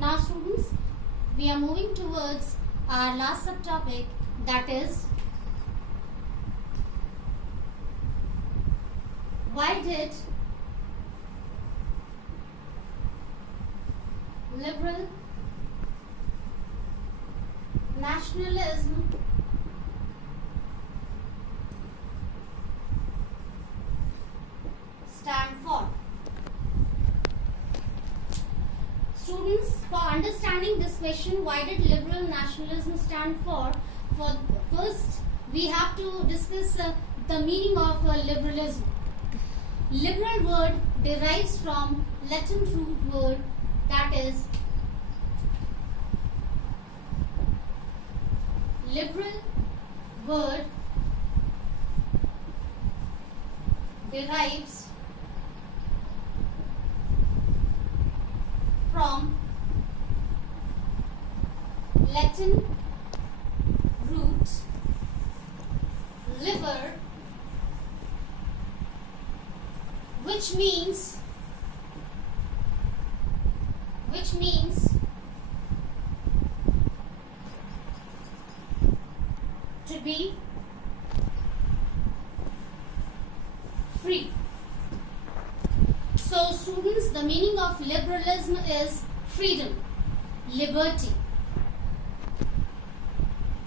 Now students, we are moving towards our last subtopic, that is, why did liberal nationalism stand for? Students, for understanding this question, why did liberal nationalism stand for first we have to discuss the meaning of liberalism. Liberal word derives from Latin root word, that is liberal word derives from Latin root liber, which means to be free. So students, the meaning of liberalism is freedom, liberty.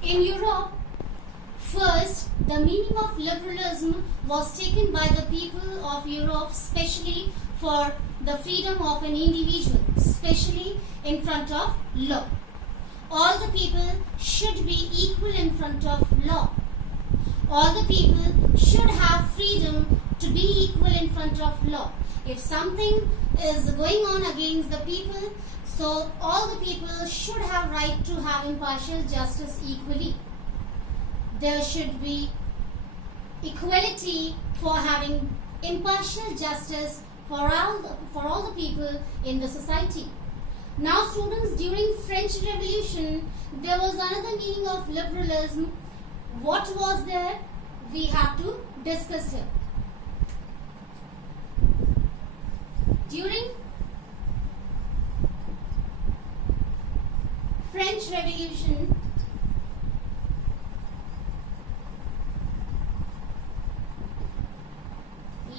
In Europe, first, the meaning of liberalism was taken by the people of Europe specially for the freedom of an individual, especially in front of law. All the people should be equal in front of law. All the people should have freedom to be equal in front of law. If something is going on against the people, so all the people should have right to have impartial justice equally. There should be equality for having impartial justice for all the people in the society. Now students, during French Revolution, there was another meaning of liberalism. What was there? We have to discuss here. During French Revolution,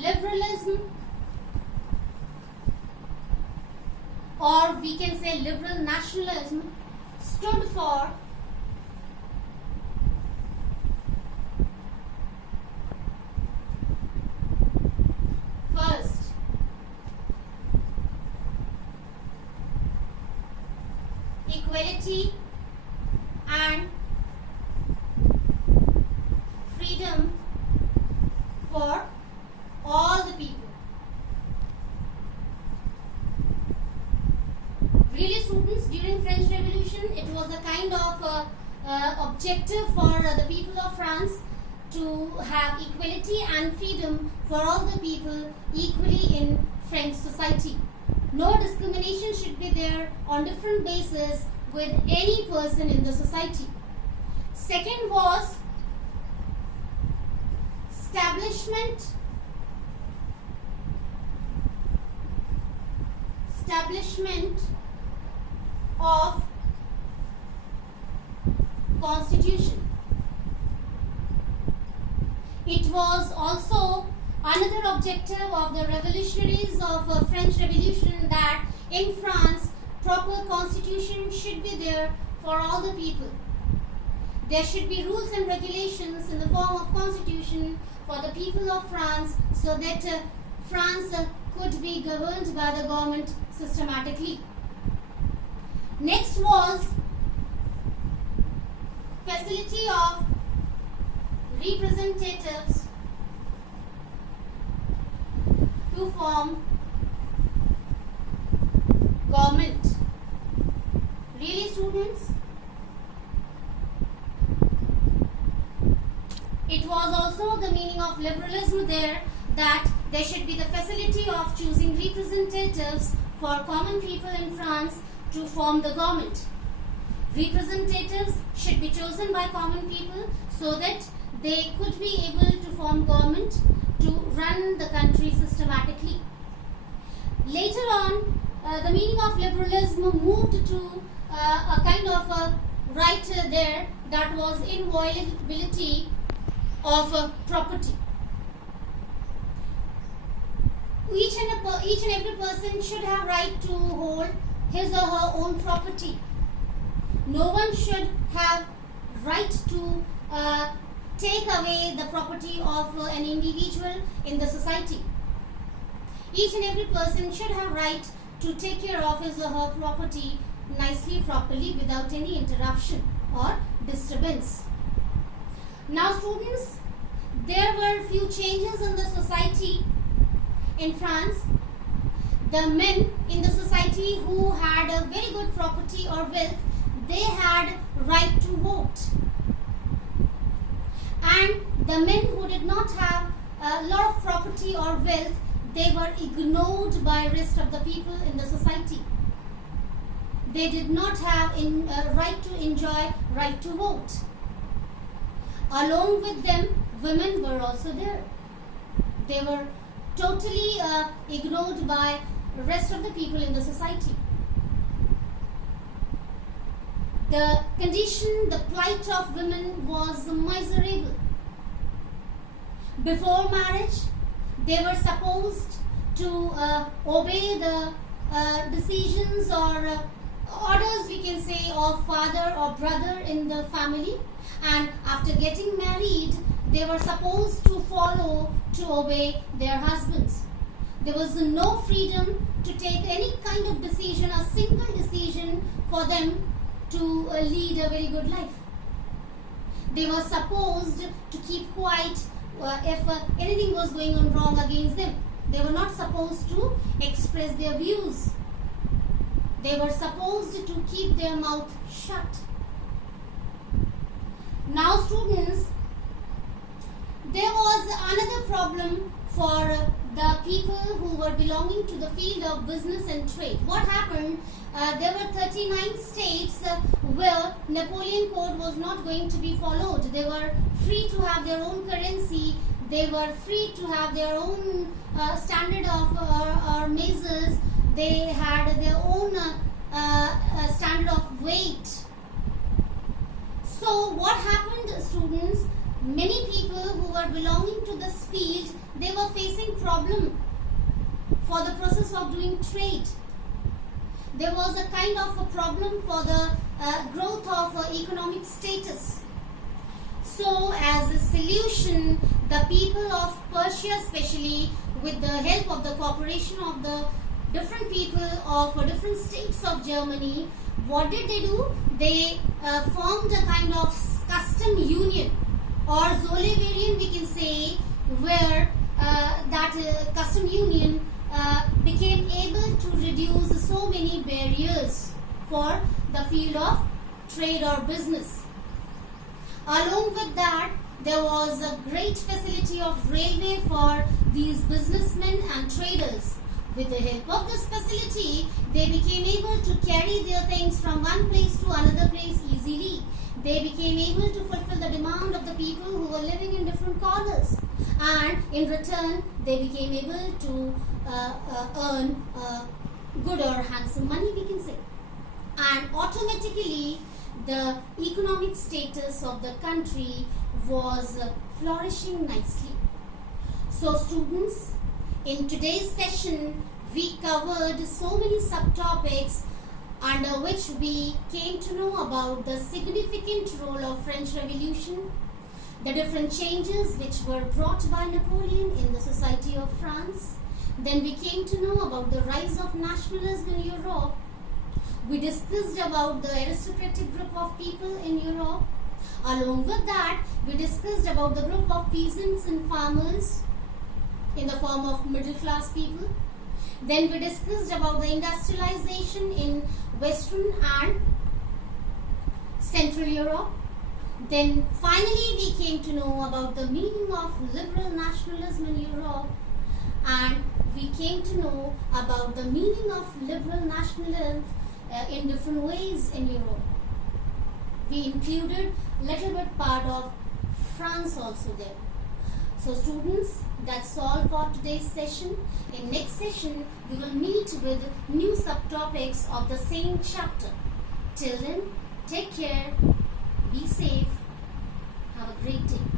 liberalism, or we can say liberal nationalism, stood for first, equality and freedom for all the people. Really students, during French Revolution, it was a kind of objective for the people of France to have equality and freedom for all the people equally in French society. No discrimination should be there on different basis with any person in the society. Second was establishment of constitution. It was also another objective of the revolutionaries of French Revolution that in France proper constitution should be there for all the people. There should be rules and regulations in the form of constitution for the people of France so that France could be governed by the government systematically. Next was facility of representatives to form government. Really students? It was also the meaning of liberalism there that there should be the facility of choosing representatives for common people in France to form the government. Representatives should be chosen by common people so that they could be able to form government to run the country systematically. Later on, the meaning of liberalism moved to a kind of a right there, that was inviolability of property. Each and every person should have right to hold his or her own property. No one should have right to take away the property of an individual in the society. Each and every person should have right to take care of his or her property nicely, properly, without any interruption or disturbance. Now students, there were few changes in the society in France. The men in the society who had a very good property or wealth, they had right to vote. And the men who did not have a lot of property or wealth, they were ignored by rest of the people in the society. They did not have right to enjoy, right to vote. Along with them, women were also there. They were totally ignored by the rest of the people in the society. The condition, the plight of women was miserable. Before marriage, they were supposed to obey the decisions or orders, we can say, of father or brother in the family, and after getting married, they were supposed to follow, to obey their husbands. There was no freedom to take any kind of decision, a single decision for them to lead a very good life. They were supposed to keep quiet if anything was going on wrong against them. They were not supposed to express their views. They were supposed to keep their mouth shut. Now students, there was another problem for the people who were belonging to the field of business and trade. What happened? There were 39 states where Napoleon Code was not going to be followed. They were free to have their own currency. They were free to have their own standard of or measures. They had their own standard of weight. So what happened, students? Many people who were belonging to this field, they were facing problem for the process of doing trade. There was a kind of a problem for the growth of economic status. So as a solution, the people of Persia, especially with the help of the cooperation of the different people of different states of Germany, what did they do? They formed a kind of custom union, or Zollverein we can say, where that custom union became able to reduce so many barriers for the field of trade or business. Along with that, there was a great facility of railway for these businessmen and traders. With the help of this facility, they became able to carry their things from one place to another place easily. They became able to fulfill the demand of the people who were living in different corners. And in return, they became able to earn good or handsome money, we can say. And automatically, the economic status of the country was flourishing nicely. So students, in today's session, we covered so many subtopics under which we came to know about the significant role of French Revolution, the different changes which were brought by Napoleon in the society of France. Then we came to know about the rise of nationalism in Europe. We discussed about the aristocratic group of people in Europe. Along with that, we discussed about the group of peasants and farmers in the form of middle class people. Then we discussed about the industrialization in Western and Central Europe. Then finally we came to know about the meaning of liberal nationalism in Europe, and we came to know about the meaning of liberal nationalism in different ways in Europe. We included little bit part of France also there. So students, that's all for today's session. In next session, we will meet with new subtopics of the same chapter. Till then, take care, be safe, have a great day.